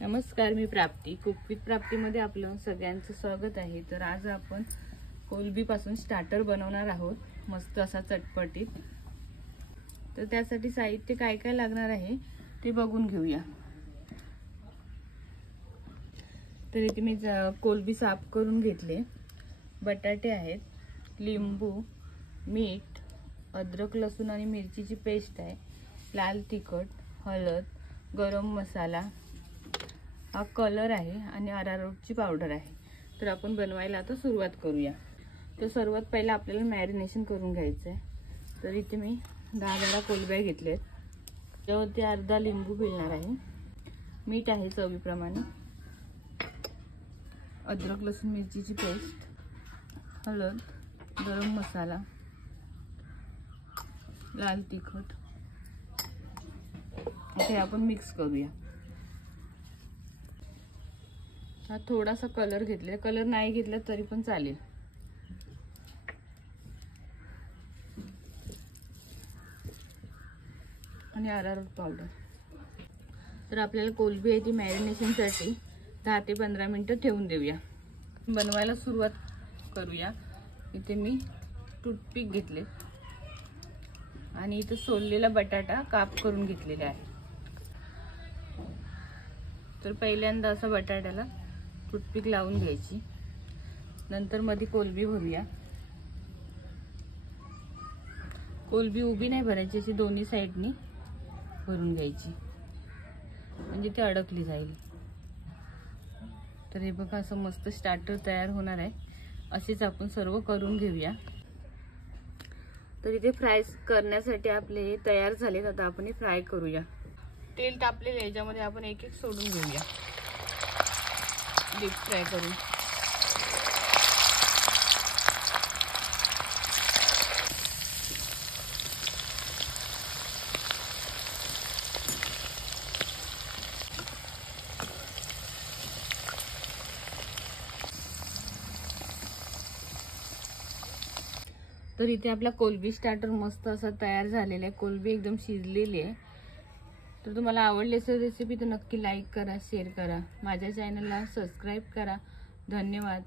नमस्कार, मी प्राप्ती. Cook with प्राप्तीमध्ये आपलं सगळ्यांचं स्वागत आहे. तर आज आपण कोलंबीपासून स्टार्टर बनवणार आहोत, मस्त असा चटपटीत. तर त्यासाठी साहित्य काय काय लागणार आहे ते बघून घेऊया. तर इथे मी कोलंबी साफ करून घेतले, बटाटे आहेत, लिंबू, मीठ, अद्रक लसूण आणि मिरचीची पेस्ट आहे, लाल तिखट, हळद, गरम मसाला, हा कलर आहे आणि अरारोटची पावडर आहे. तर आपण बनवायला आता सुरुवात करूया. तर सर्वात पहिला आपल्याला मॅरिनेशन करून घ्यायचं आहे. तर इथे मी 10 कोलंब्या घेतलेत, त्यावरती अर्धा लिंबू पिळणार आहे, मीठ आहे चवीप्रमाणे, अद्रक लसूण मिरचीची पेस्ट, हळद, गरम मसाला, लाल तिखट. हे आपण मिक्स करूया. हा थोडासा कलर घेतले, कलर नाही घेतला तरी पण चालेल. आणि अरारोट पावडर. तर आपल्याला कोलंबी आहे ती मॅरिनेशनसाठी 10 ते 15 मिनिटं ठेवून देऊया. बनवायला सुरुवात करूया. इथे मी टूथपिक घेतले आणि इथे सोललेला बटाटा काप करून घेतलेला आहे. तर पहिल्यांदा असं बटाट्याला टूथपिक लावून घ्यायची, नंतर मध्ये कोलंबी भरूया. कोलंबी उभी नाही भरायची, अशी दोन्ही साईडनी भरून घ्यायची, म्हणजे ती अडकली जाईल. तर हे बघा, असं मस्त स्टार्टर तयार होणार आहे. असेच आपण सर्व करून घेऊया. तर इथे फ्राय करण्यासाठी आपले हे तयार झालेत. आता आपण हे फ्राय करूया. तेल तापलेले, याच्यामध्ये आपण एक एक सोडून घेऊया, डीप फ्राय करून. तर इथे आपला कोलंबी स्टार्टर मस्त असा तयार झालेला आहे. कोलंबी एकदम शिजलेली आहे. तर तुम्हाला आवडली असेल रेसिपी तर नक्की लाईक करा, शेअर करा, माझ्या चॅनलला सबस्क्राईब करा. धन्यवाद.